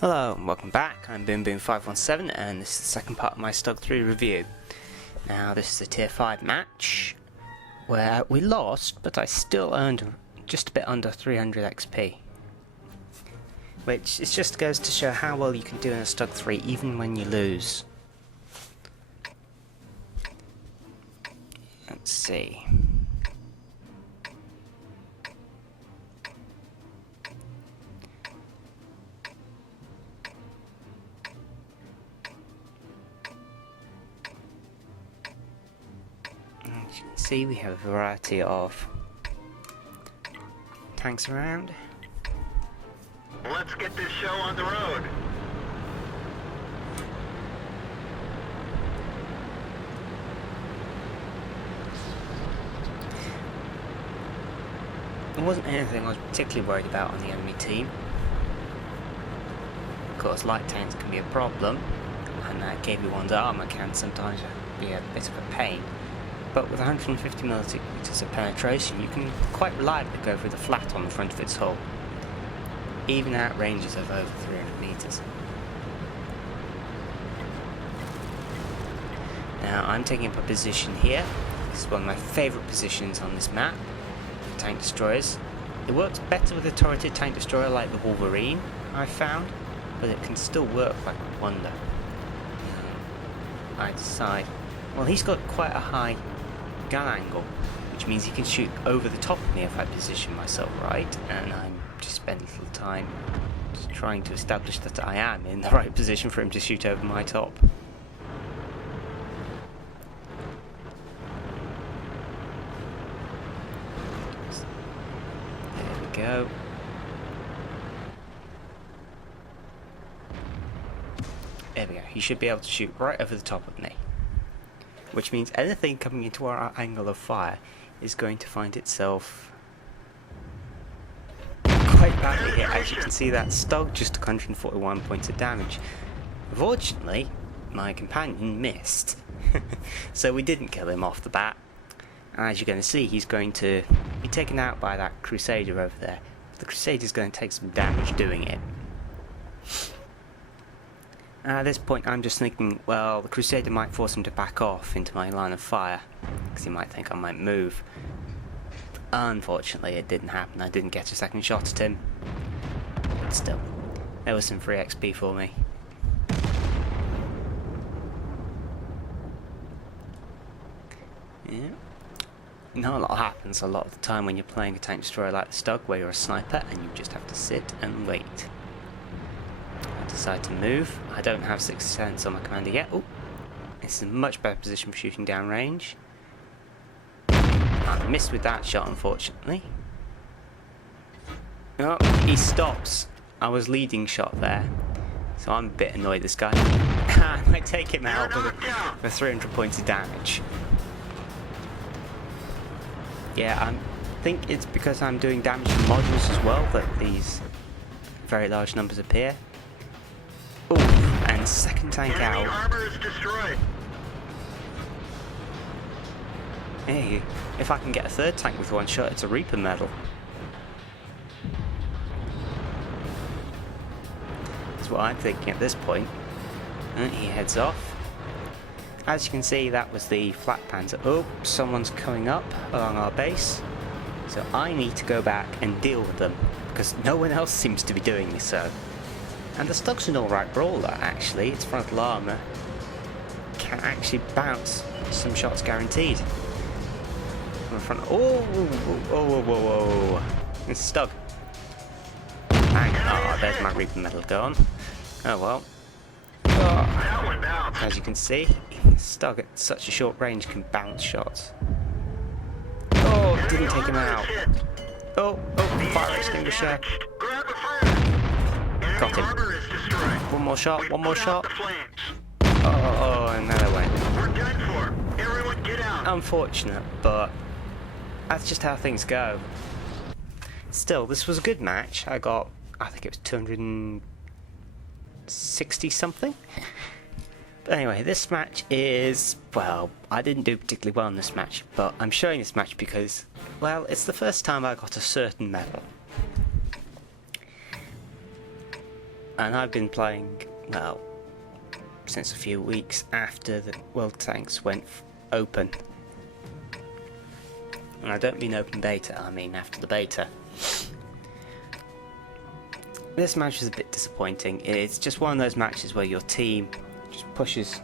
Hello and welcome back, I'm BoomBoom517 and this is the second part of my Stug 3 review. Now this is a tier 5 match where we lost, but I still earned just a bit under 300 XP. Which it just goes to show how well you can do in a Stug 3 even when you lose. Let's see. As you can see, we have a variety of tanks around. Let's get this show on the road. There wasn't anything I was particularly worried about on the enemy team. Of course, light tanks can be a problem, and KB1's armour can sometimes be a bit of a pain. But with 150 millimeters of penetration, you can quite reliably go through the flat on the front of its hull, even at ranges of over 300 meters. Now, I'm taking up a position here. This is one of my favourite positions on this map, for tank destroyers. It works better with a turreted tank destroyer like the Wolverine, I've found, but it can still work like a wonder. I decide, well, he's got quite a high gun angle, which means he can shoot over the top of me if I position myself right, and I'm just spending a little time just trying to establish that I am in the right position for him to shoot over my top. There we go. There we go, he should be able to shoot right over the top of me. Which means anything coming into our angle of fire is going to find itself quite badly hit. As you can see, that Stug just took 141 points of damage. Unfortunately, my companion missed, so we didn't kill him off the bat. And as you're going to see, he's going to be taken out by that Crusader over there. The Crusader's going to take some damage doing it. At this point I'm just thinking, well, the Crusader might force him to back off into my line of fire, because he might think I might move. Unfortunately it didn't happen, I didn't get a second shot at him. But still, there was some free XP for me. Yeah. Not a lot happens a lot of the time when you're playing a tank destroyer like the Stug, where you're a sniper and you just have to sit and wait. Decide to move. I don't have 6th sense on my commander yet. Oh, this is a much better position for shooting down range. I missed with that shot, unfortunately. Oh, he stops. I was leading shot there, so I'm a bit annoyed. This guy. I might take him out for 300 points of damage. Yeah, I think it's because I'm doing damage to modules as well that these very large numbers appear. Ooh, and second tank out. Armor is destroyed. Hey, if I can get a third tank with one shot, it's a Reaper medal. That's what I'm thinking at this point. And he heads off. As you can see, that was the flat panzer. Oh, someone's coming up along our base. So I need to go back and deal with them, because no one else seems to be doing so. And the Stug's an alright brawler, actually. Its frontal armour can actually bounce some shots guaranteed. From the front. Oh, whoa, whoa, whoa. It's Stug. Bang. Oh, there's my Reaper medal gone. Oh well. Oh. As you can see, Stug at such a short range can bounce shots. Oh, didn't take him out. Oh, fire extinguisher. Got him. One more shot, one more shot. Oh, and there they went. We're done for. Everyone get out. Unfortunate, but that's just how things go. Still, this was a good match. I think it was 260 something. But anyway, this match is, well, I didn't do particularly well in this match, but I'm showing this match because, well, it's the first time I got a certain medal. And I've been playing, well, since a few weeks after the World Tanks went open. And I don't mean open beta, I mean after the beta. This match is a bit disappointing. It's just one of those matches where your team just pushes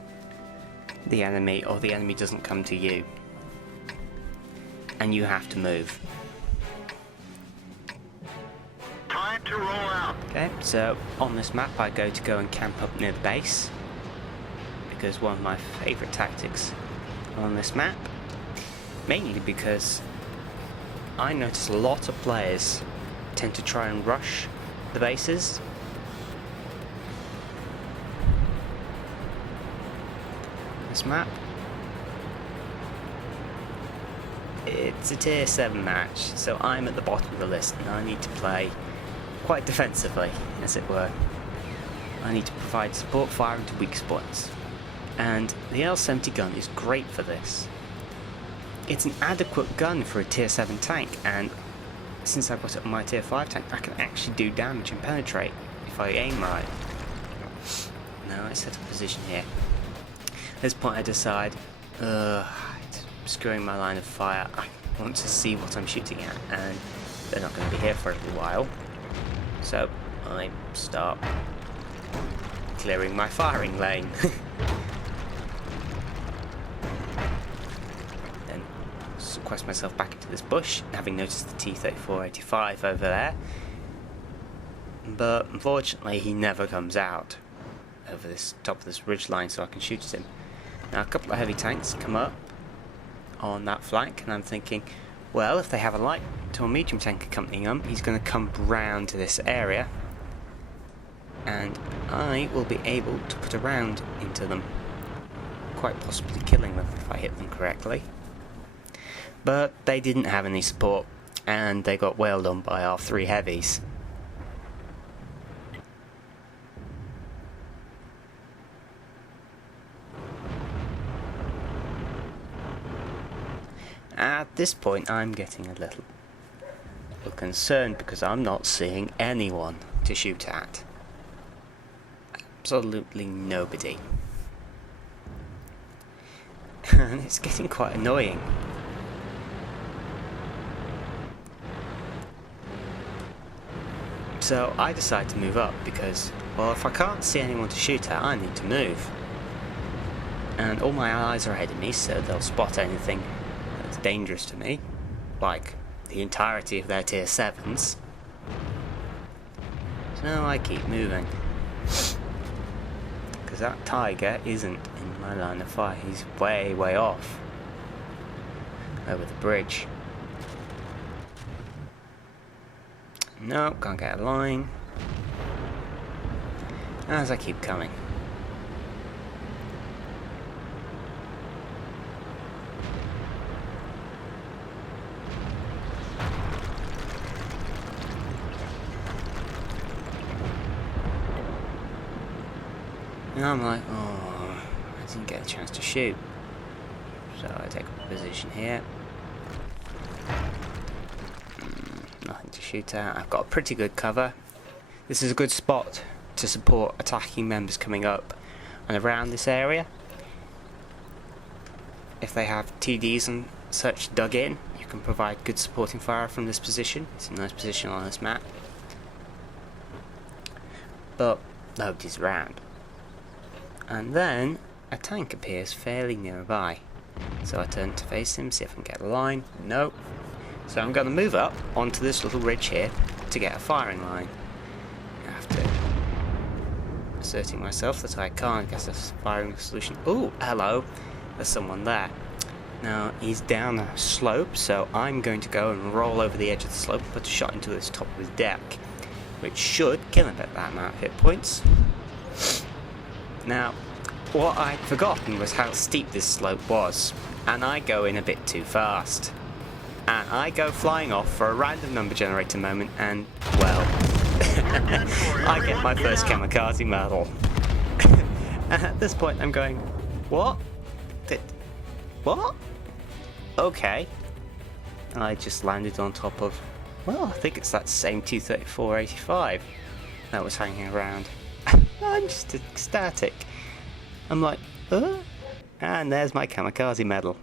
the enemy, or the enemy doesn't come to you. And you have to move. Time to roll out. Okay, so on this map I go and camp up near the base, because one of my favourite tactics on this map, mainly because I notice a lot of players tend to try and rush the bases. This map, it's a tier 7 match, so I'm at the bottom of the list and I need to play quite defensively, as it were. I need to provide support fire into weak spots, and the L70 gun is great for this. It's an adequate gun for a tier 7 tank, and since I've got it on my tier 5 tank, I can actually do damage and penetrate if I aim right. Now I set up position here. At this point I decide, it's obscuring my line of fire. I want to see what I'm shooting at, and they're not going to be here for a little while. So I start clearing my firing lane. Then sequester myself back into this bush, having noticed the T-34-85 over there. But unfortunately he never comes out over this top of this ridge line so I can shoot at him. Now a couple of heavy tanks come up on that flank, and I'm thinking, well, if they have a light or medium tank accompanying them, he's going to come round to this area, and I will be able to put a round into them, quite possibly killing them if I hit them correctly. But they didn't have any support, and they got wailed on by our 3 heavies. At this point I'm getting a little concerned because I'm not seeing anyone to shoot at. Absolutely nobody. And it's getting quite annoying. So I decide to move up because, well, if I can't see anyone to shoot at, I need to move. And all my allies are ahead of me, so they'll spot anything that's dangerous to me, like the entirety of their tier 7s. So I keep moving. Because that tiger isn't in my line of fire, he's way, way off. Over the bridge. No, can't get a line. As I keep coming. And I'm like, oh, I didn't get a chance to shoot. So I take up a position here. Nothing to shoot at. I've got a pretty good cover. This is a good spot to support attacking members coming up and around this area. If they have TDs and such dug in, you can provide good supporting fire from this position. It's a nice position on this map. But nobody's around. And then a tank appears fairly nearby. So I turn to face him, see if I can get a line. Nope. So I'm going to move up onto this little ridge here to get a firing line. After asserting myself that I can't get a firing solution. Ooh, hello. There's someone there. Now he's down a slope, so I'm going to go and roll over the edge of the slope and put a shot into this top of his deck, which should kill him at that amount of hit points. Now, what I'd forgotten was how steep this slope was, and I go in a bit too fast. And I go flying off for a random number generator moment, and, well, I get my first kamikaze medal. And at this point I'm going, what? What? Okay. And I just landed on top of, well, I think it's that same T-34-85 that was hanging around. I'm just ecstatic. I'm like, and there's my kamikaze medal.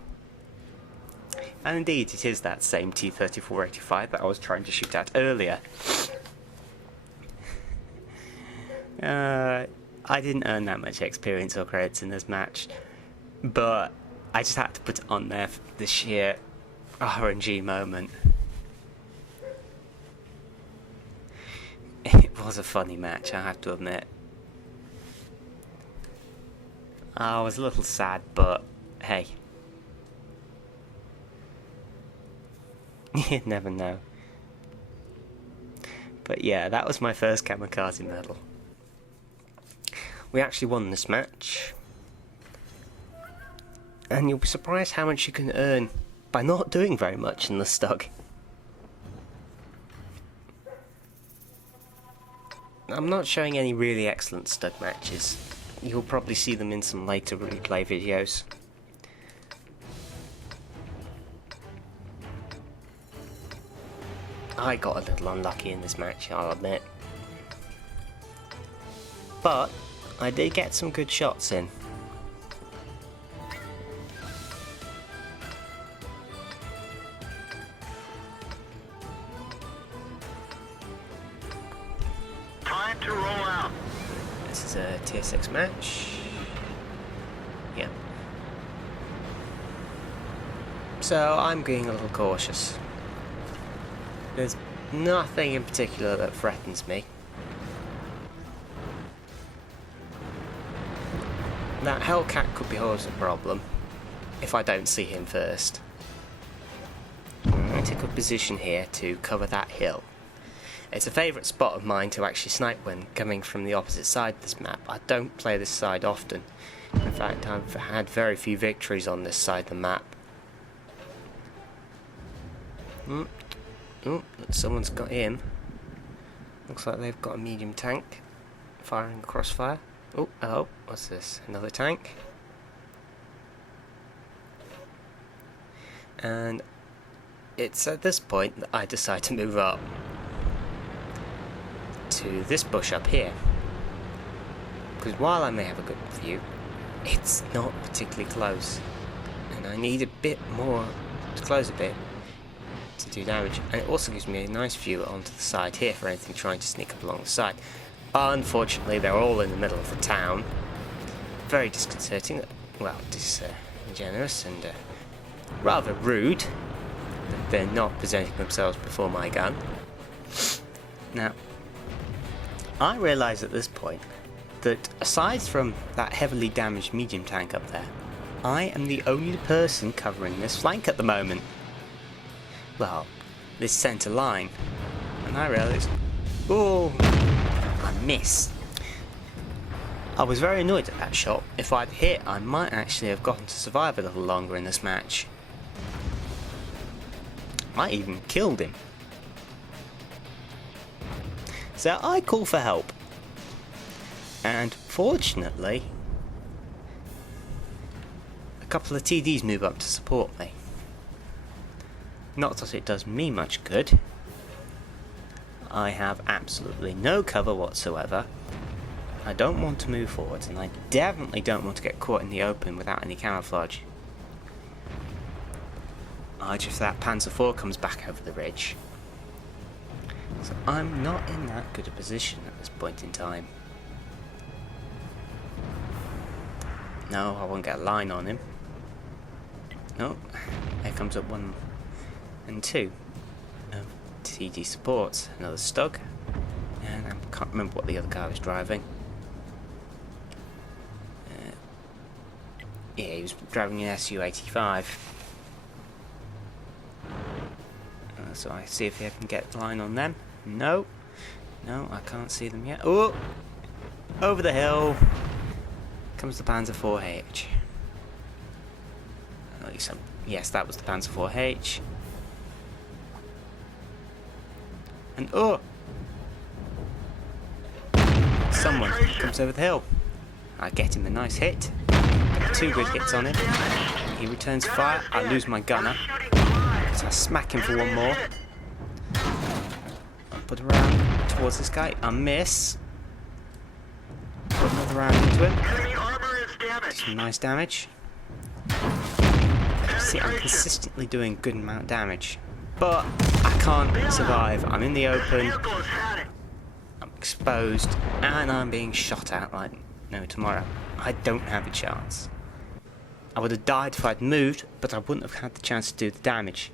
And indeed, it is that same T-34-85 that I was trying to shoot at earlier. I didn't earn that much experience or credits in this match, but I just had to put it on there for the sheer RNG moment. It was a funny match, I have to admit. I was a little sad, but hey. You never know. But yeah, that was my first kamikaze medal. We actually won this match. And you'll be surprised how much you can earn by not doing very much in the Stug. I'm not showing any really excellent Stug matches. You'll probably see them in some later replay videos. I got a little unlucky in this match, I'll admit. But I did get some good shots in. Time to roll out. This is a tier 6 match. Yeah. So I'm being a little cautious. There's nothing in particular that threatens me. That Hellcat could be always a problem if I don't see him first. I took a position here to cover that hill. It's a favourite spot of mine to actually snipe when coming from the opposite side of this map. I don't play this side often. In fact, I've had very few victories on this side of the map. Oh, someone's got him. Looks like they've got a medium tank firing a crossfire. Oh, what's this? Another tank. And it's at this point that I decide to move up to this bush up here. Because while I may have a good view, it's not particularly close. And I need a bit more to close a bit to do damage, and it also gives me a nice view onto the side here for anything trying to sneak up along the side. Unfortunately, they're all in the middle of the town. Very disconcerting, well, disingenuous and rather rude that they're not presenting themselves before my gun. Now, I realise at this point that aside from that heavily damaged medium tank up there, I am the only person covering this flank at the moment. Well, this centre line. And I realised, oh, I missed. I was very annoyed at that shot. If I'd hit, I might actually have gotten to survive a little longer in this match. I even killed him. So I call for help. And fortunately, a couple of TDs move up to support me. Not that it does me much good. I have absolutely no cover whatsoever. I don't want to move forward, and I definitely don't want to get caught in the open without any camouflage. If that Panzer IV comes back over the ridge. So I'm not in that good a position at this point in time. No, I won't get a line on him. No, here comes up 1 and 2 of TD supports. Another Stug, and I can't remember what the other guy was driving. Yeah, he was driving an Su-85. So I see if I can get a line on them. No, I can't see them yet. Oh, over the hill comes the Panzer IV-H. At least yes, that was the Panzer IV-H. And someone comes over the hill. I get him a nice hit. Get 2 good hits on him. He returns fire. I lose my gunner. So I smack him for 1 more. I put around towards this guy. I miss. another round into him. Enemy armor is damaged. Some nice damage. See, I'm consistently doing a good amount of damage. But I can't survive. I'm in the open. Vehicle has had it. I'm exposed. And I'm being shot at like no tomorrow. I don't have a chance. I would have died if I'd moved, but I wouldn't have had the chance to do the damage.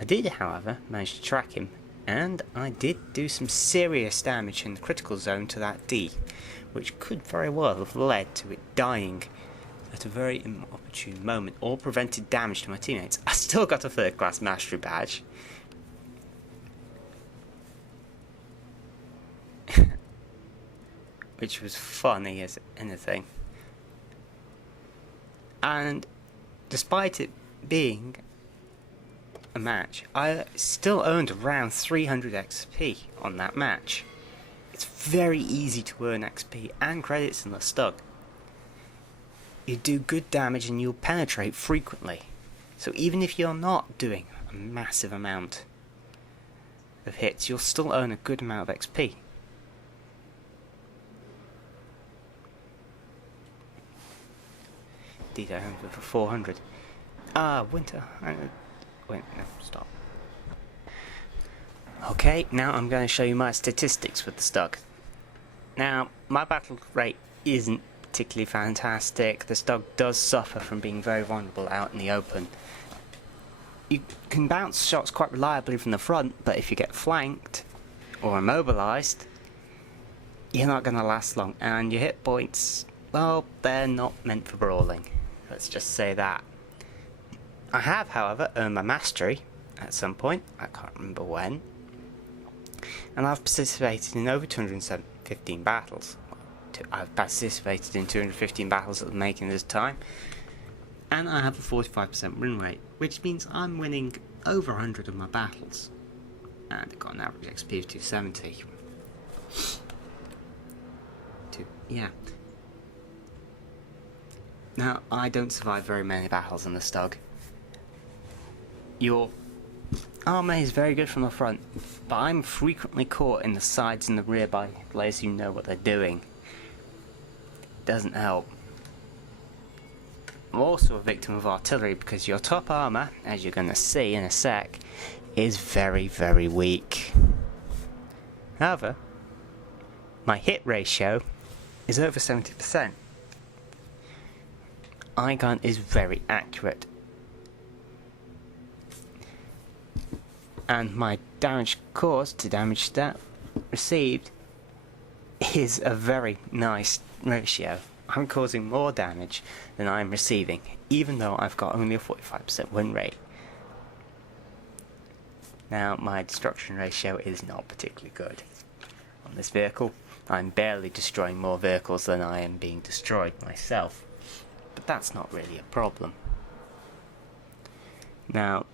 I did, however, manage to track him. And I did do some serious damage in the critical zone to that D, which could very well have led to it dying at a very inopportune moment, or prevented damage to my teammates. I still got a third class mastery badge. Which was funny as anything. And despite it being a match, I still earned around 300 XP on that match. It's very easy to earn XP and credits in the Stug. You do good damage and you'll penetrate frequently. So even if you're not doing a massive amount of hits, you'll still earn a good amount of XP. Indeed, I have for 400. Winter. Wait, no, stop. Okay, now I'm going to show you my statistics with the Stug. Now, my battle rate isn't particularly fantastic. The Stug does suffer from being very vulnerable out in the open. You can bounce shots quite reliably from the front, but if you get flanked or immobilized, you're not going to last long, and your hit points, well, they're not meant for brawling. Let's just say that. I have, however, earned my mastery at some point. I can't remember when. And I've participated in over 215 battles. I've participated in 215 battles at the making of this time. And I have a 45% win rate, which means I'm winning over 100 of my battles. And I've got an average XP of 270. Yeah. Now, I don't survive very many battles in the Stug. Your armor is very good from the front, but I'm frequently caught in the sides and the rear by players who know what they're doing. It doesn't help. I'm also a victim of artillery because your top armor, as you're going to see in a sec, is very, very weak. However, my hit ratio is over 70%. Eye gun is very accurate. And my damage caused to damage stat received is a very nice ratio. I'm causing more damage than I'm receiving, even though I've got only a 45% win rate. Now, my destruction ratio is not particularly good on this vehicle. I'm barely destroying more vehicles than I am being destroyed myself. But that's not really a problem. Now,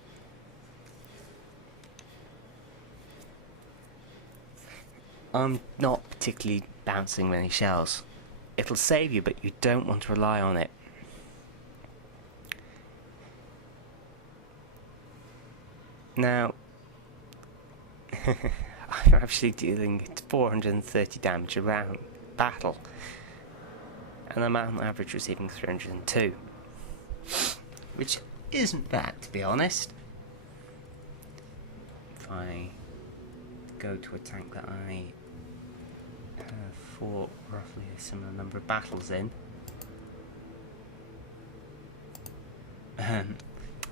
I'm not particularly bouncing many shells. It'll save you, but you don't want to rely on it. Now, I'm actually dealing 430 damage around battle. And I'm on average receiving 302. Which isn't bad, to be honest. If I go to a tank that I have fought roughly a similar number of battles in.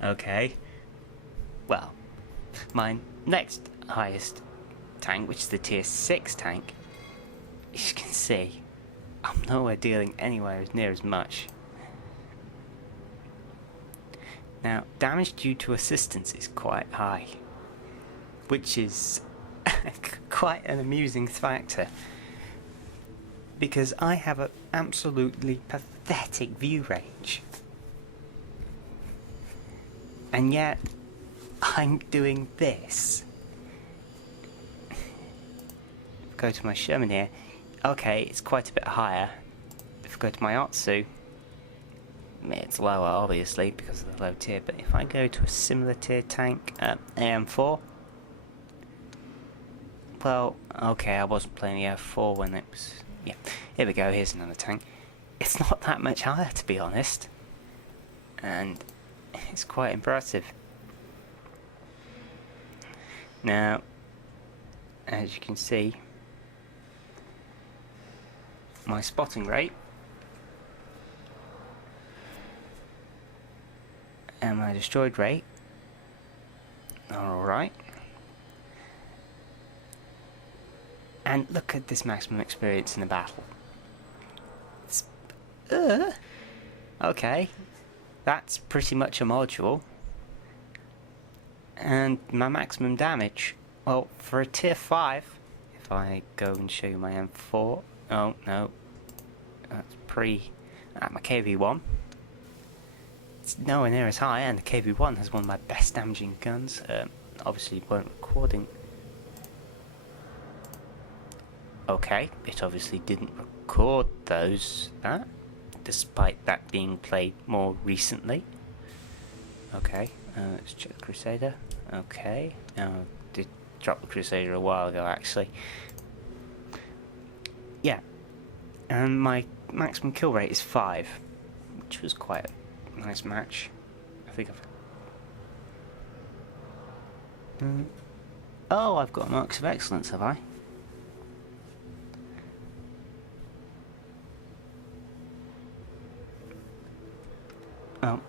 Okay. Well, my next highest tank, which is the tier 6 tank, as you can see, I'm nowhere dealing anywhere as near as much. Now, damage due to assistance is quite high, which is quite an amusing factor, because I have an absolutely pathetic view range, and yet I'm doing this. Go to my Sherman here. Okay, it's quite a bit higher. If I go to my Otsu, it's lower obviously because of the low tier, but if I go to a similar tier tank, AM4, well, okay, I wasn't playing the F4 when it was Yeah, here we go, here's another tank. It's not that much higher, to be honest. And it's quite impressive. Now, as you can see, my spotting rate and my destroyed rate are alright. And look at this maximum experience in the battle. It's, okay, that's pretty much a module. And my maximum damage, well, for a tier 5, if I go and show you my M4, oh no, that's my KV1. It's nowhere near as high, and the KV1 has one of my best damaging guns. Obviously weren't recording. Okay, it obviously didn't record that, despite that being played more recently. Okay, let's check the Crusader. Okay, did drop the Crusader a while ago actually. Yeah, and my maximum kill rate is 5, which was quite a nice match. I think oh, I've got marks of excellence, have I? Oh.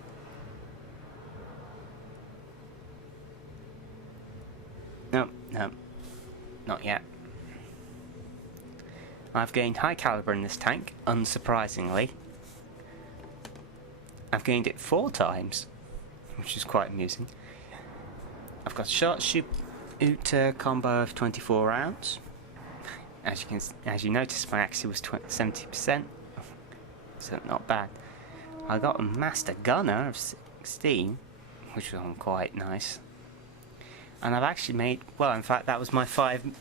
No, not yet. I've gained high caliber in this tank, unsurprisingly. I've gained it 4 times, which is quite amusing. I've got a short shoot combo of 24 rounds. As you notice, my accuracy was 70%, so not bad. I got a master gunner of 16, which was quite nice. And I've actually made, well, in fact, that was my 5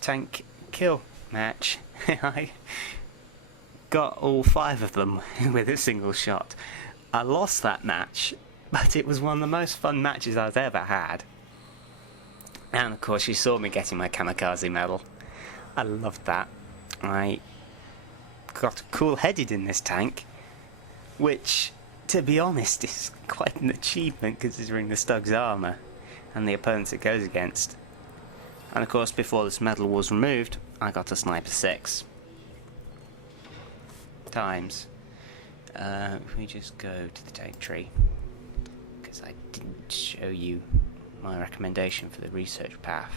tank kill match. I got all 5 of them with a single shot. I lost that match, but it was one of the most fun matches I've ever had. And of course, you saw me getting my kamikaze medal. I loved that. I got cool-headed in this tank, which, to be honest, is quite an achievement considering the Stug's armour and the opponents it goes against. And of course, before this medal was removed, I got a sniper 6 times. If we just go to the tank tree, because I didn't show you my recommendation for the research path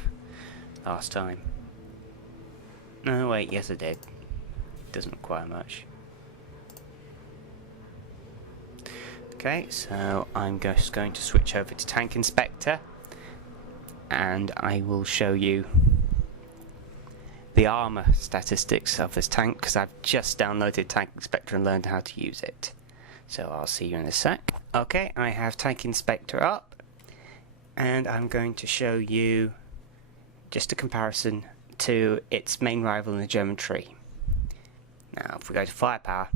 last time. No, wait, yes I did. Doesn't require much. Okay, so I'm just going to switch over to Tank Inspector, and I will show you the armor statistics of this tank, because I've just downloaded Tank Inspector and learned how to use it. So I'll see you in a sec. Okay, I have Tank Inspector up, and I'm going to show you just a comparison to its main rival in the German tree. Now, if we go to firepower,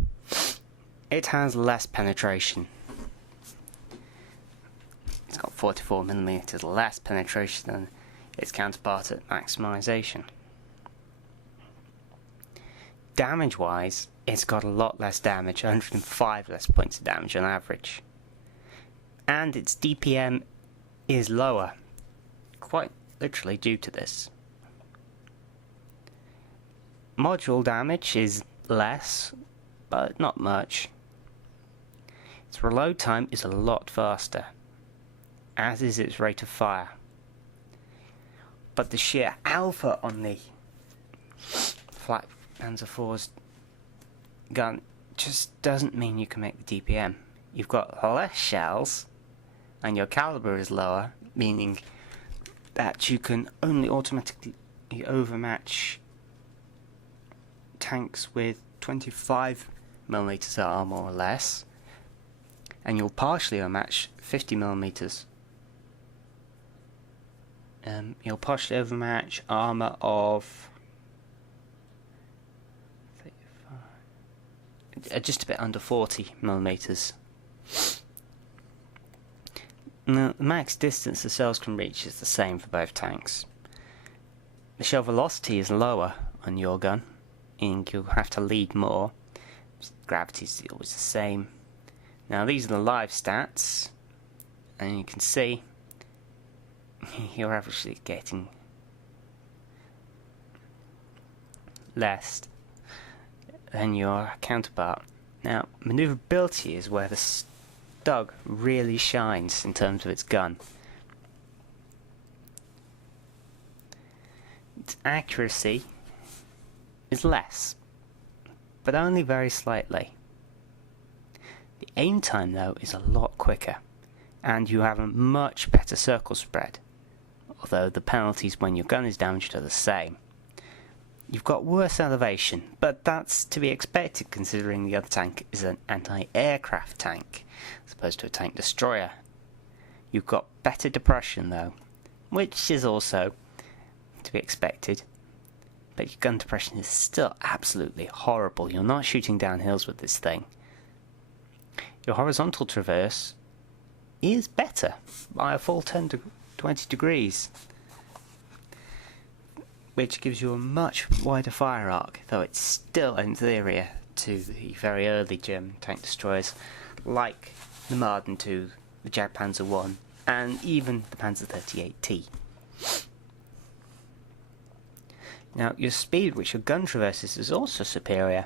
it has less penetration. It's got 44mm less penetration than its counterpart at maximization. Damage-wise, it's got a lot less damage, 105 less points of damage on average. And its DPM is lower, quite literally due to this. Module damage is less, but not much. Its reload time is a lot faster, as is its rate of fire. But the sheer alpha on the Flak Panzer IV's gun just doesn't mean you can make the DPM. You've got less shells, and your caliber is lower, meaning that you can only automatically overmatch tanks with 25mm armor or less, and you'll partially overmatch 50mm. You'll partially overmatch armor of 35, just a bit under 40mm. Now, the max distance the cells can reach is the same for both tanks. The shell velocity is lower, on your gun, and you'll have to lead more. Gravity's always the same. Now these are the live stats, and you can see you're actually getting less than your counterpart. Now, maneuverability is where the Stug really shines in terms of its gun. Its accuracy is less, but only very slightly. The aim time, though, is a lot quicker, and you have a much better circle spread, although the penalties when your gun is damaged are the same. You've got worse elevation, but that's to be expected considering the other tank is an anti-aircraft tank, as opposed to a tank destroyer. You've got better depression though, which is also to be expected, but your gun depression is still absolutely horrible. You're not shooting down hills with this thing. Your horizontal traverse is better by a full 10 to 20 degrees. Which gives you a much wider fire arc, though it's still inferior to the very early German tank destroyers like the Marden II, the Jagdpanzer I, and even the Panzer 38T. Now, your speed which your gun traverses is also superior,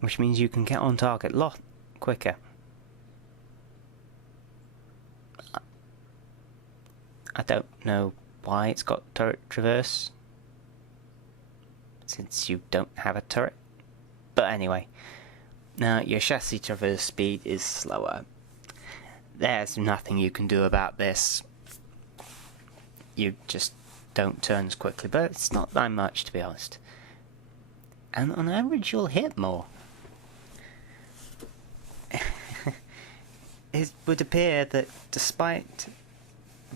which means you can get on target a lot quicker. I don't know why it's got turret traverse, since you don't have a turret. But anyway, now your chassis traverse speed is slower. There's nothing you can do about this. You just don't turn as quickly, but it's not that much to be honest. And on average you'll hit more. It would appear that despite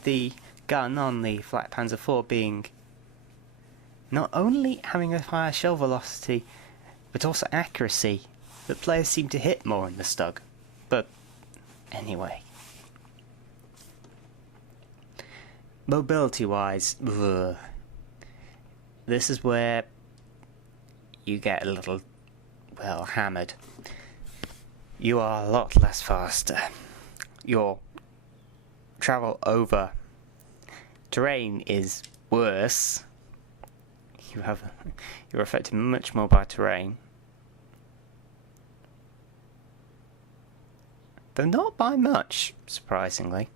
the gun on the Flak Panzer IV being not only having a higher shell velocity but also accuracy, the players seem to hit more in the Stug. But anyway, mobility wise, this is where you get a little, well, hammered. You are a lot less faster. Your travel over-terrain is worse. You're affected much more by terrain, though not by much, surprisingly.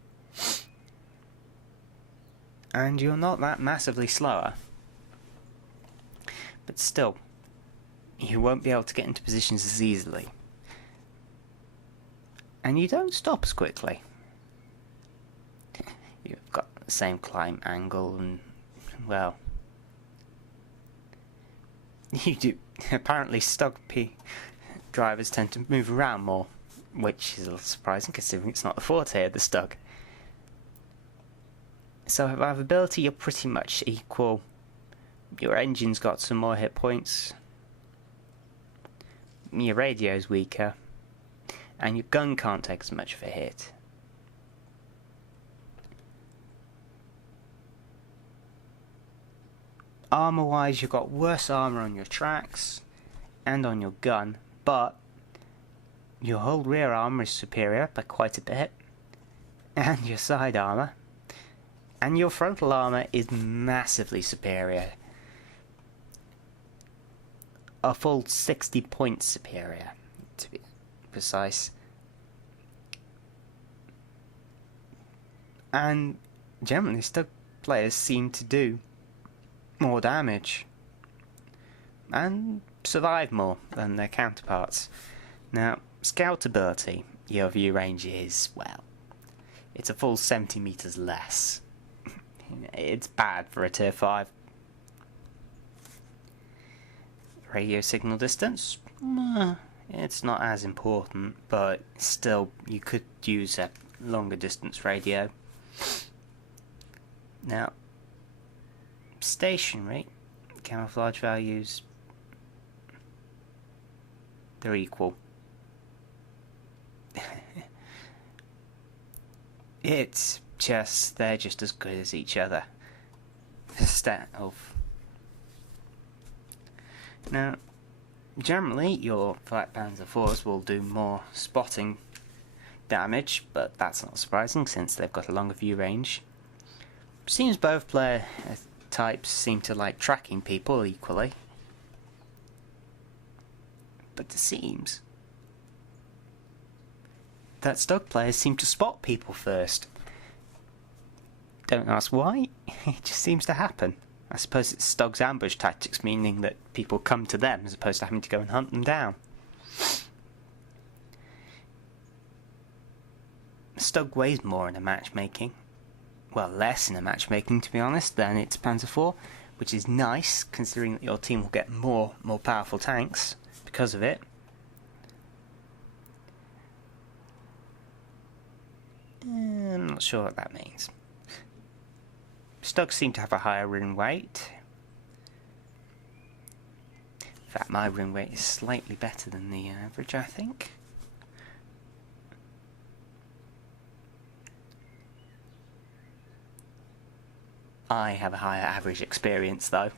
And you're not that massively slower, but still, you won't be able to get into positions as easily. And you don't stop as quickly. You've got the same climb angle and, well, you do. Apparently Stug P drivers tend to move around more, which is a little surprising considering it's not the forte of the Stug. So survivability, you're pretty much equal. Your engine's got some more hit points. Your radio's weaker. And your gun can't take as much of a hit. Armour wise, you've got worse armour on your tracks and on your gun, but your whole rear armour is superior by quite a bit, and your side armour, and your frontal armour is massively superior. A full 60 points superior, to be precise. And generally, Stug players seem to do more damage and survive more than their counterparts. Now, scoutability, your view range is, well, it's a full 70 meters less. It's bad for a tier 5. Radio signal distance, it's not as important, but still you could use a longer distance radio. Now, stationary camouflage values, they're equal. It's just, they're just as good as each other. The stat of Now, generally your flat Panzer IVs will do more spotting damage, but that's not surprising since they've got a longer view range. Seems both player types seem to like tracking people equally. But it seems that Stug players seem to spot people first. Don't ask why, it just seems to happen. I suppose it's Stug's ambush tactics, meaning that people come to them as opposed to having to go and hunt them down. Stug weighs more in a matchmaking. Well, less in a matchmaking, to be honest, than its Panzer IV, which is nice, considering that your team will get more powerful tanks because of it. I'm not sure what that means. Stugs seem to have a higher rune weight. In fact, my rune weight is slightly better than the average, I think. I have a higher average experience, though.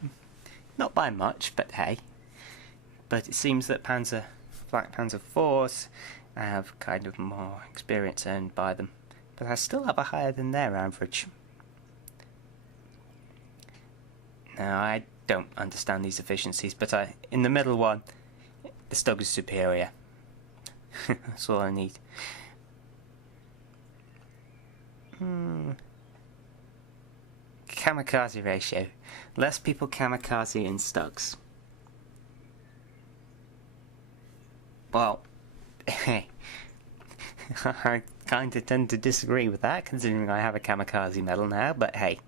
Not by much, but hey. But it seems that Black Panzer IVs have kind of more experience earned by them. But I still have a higher than their average. Now, I don't understand these efficiencies, but in the middle one, the Stug is superior. That's all I need. Kamikaze ratio. Less people kamikaze in Stugs. Well, I kind of tend to disagree with that, considering I have a kamikaze medal now, but hey.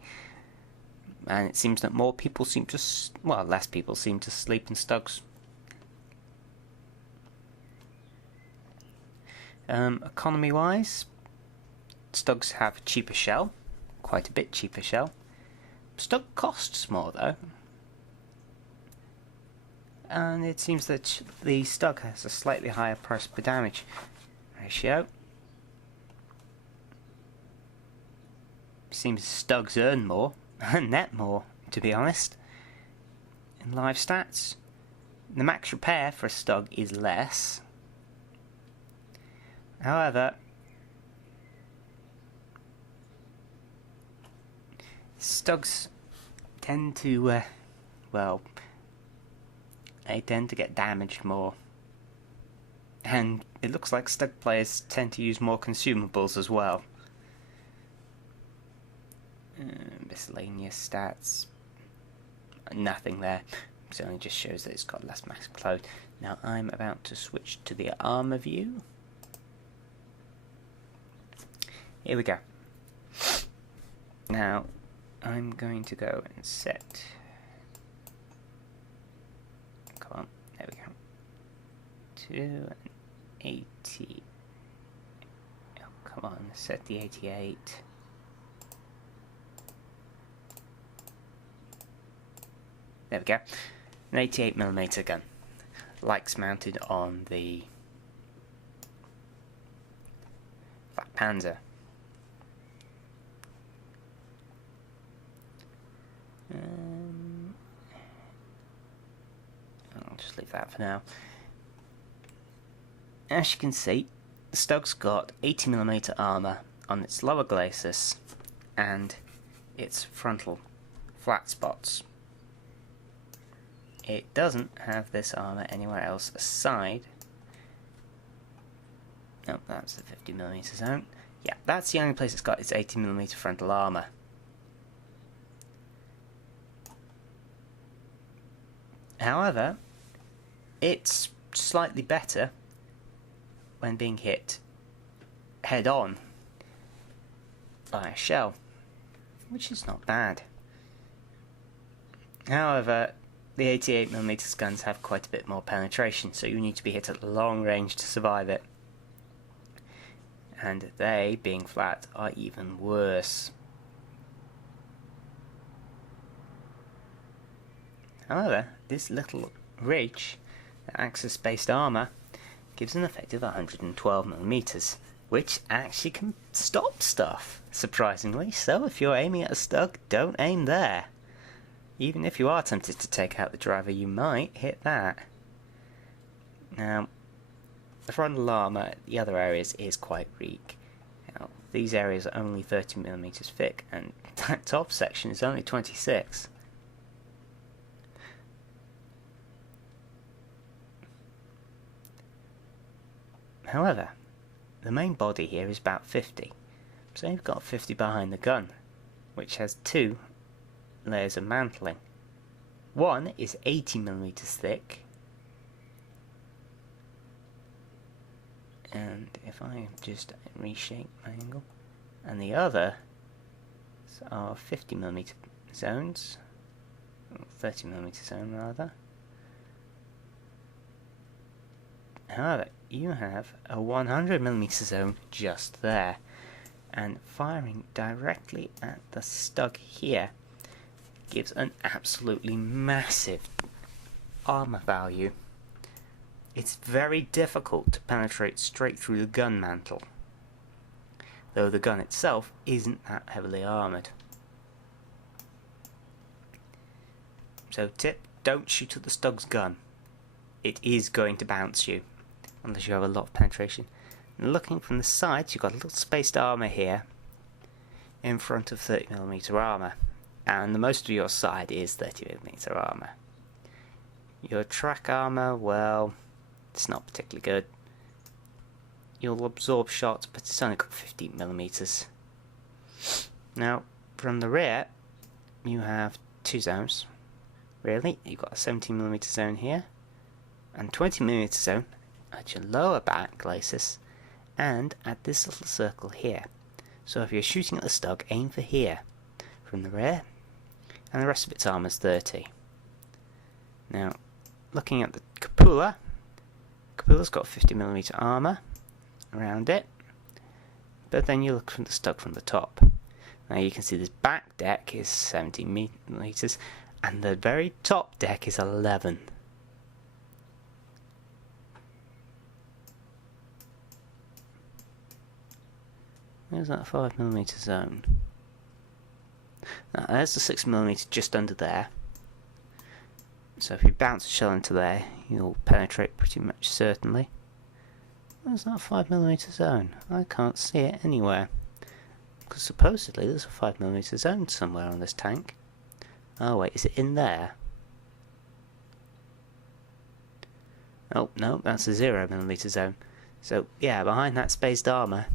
And it seems that more people seem to, well, less people seem to sleep in Stugs. Economy-wise, Stugs have a cheaper shell, quite a bit cheaper shell. Stug costs more though. And it seems that the Stug has a slightly higher price per damage ratio. Seems Stugs earn more, and net more, to be honest. In live stats, the max repair for a Stug is less. However, Stugs tend to, well, they tend to get damaged more. And it looks like Stug players tend to use more consumables as well. Miscellaneous stats. Nothing there. It only just shows that it's got less max load. Now I'm about to switch to the armor view. Here we go. Now I'm going to go and set. Come on, there we go. To an 80. Oh, come on, set the 88. There we go. An 88mm gun. Likes mounted on the Black Panzer. I'll just leave that for now. As you can see, the Stug's got 80mm armour on its lower glacis and its frontal flat spots. It doesn't have this armour anywhere else aside. Oh, that's the 50mm zone. Yeah, that's the only place it's got its 80mm frontal armour. However, it's slightly better when being hit head on by a shell, which is not bad. However, the 88mm guns have quite a bit more penetration, so you need to be hit at long range to survive it. And they, being flat, are even worse. However, this little ridge, the axis-based armour, gives an effective 112mm, which actually can stop stuff, surprisingly. So if you're aiming at a Stug, don't aim there. Even if you are tempted to take out the driver, you might hit that. Now, the frontal armour at the other areas is quite weak. Now, these areas are only 30mm thick, and that top section is only 26. However, the main body here is about 50, so you've got 50 behind the gun, which has 2 layers of mantling. One is 80mm thick, and if I just reshape my angle, and the other are 50mm zones, 30mm zone rather. However, you have a 100mm zone just there, and firing directly at the Stug here gives an absolutely massive armor value. It's very difficult to penetrate straight through the gun mantle, though the gun itself isn't that heavily armoured. So tip, don't shoot at the Stug's gun. It is going to bounce you, unless you have a lot of penetration. And looking from the sides, you've got a little spaced armour here, in front of 30mm armour, and the most of your side is 30mm armour. Your track armour, well, it's not particularly good. You'll absorb shots, but it's only got 15mm. Now, from the rear, you have 2 zones. Really, you've got a 17mm zone here, and 20mm zone at your lower back laces, and at this little circle here. So if you're shooting at the Stug, aim for here, from the rear, and the rest of its armour is 30. Now, looking at the cupola, Capula's got 50mm armour around it, but then you look from the Stug from the top. Now you can see this back deck is 70mm, and the very top deck is 11. There's that 5mm zone. Now there's the 6mm just under there. So if you bounce a shell into there, you'll penetrate pretty much certainly. Where's that 5mm zone? I can't see it anywhere. Because supposedly there's a 5mm zone somewhere on this tank. Oh wait, is it in there? Oh no, that's a 0mm zone. So yeah, behind that spaced armour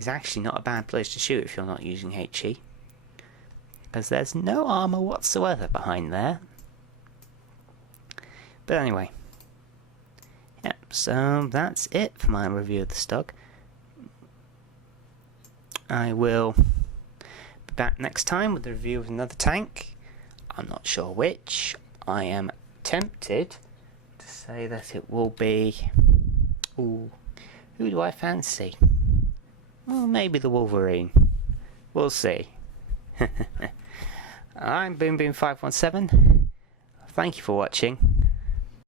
is actually not a bad place to shoot if you're not using HE. Because there's no armour whatsoever behind there. But anyway. Yep, so that's it for my review of the Stug. I will be back next time with a review of another tank. I'm not sure which. I am tempted to say that it will be... Ooh, who do I fancy? Well, maybe the Wolverine. We'll see. I'm BoomBoom517. Thank you for watching.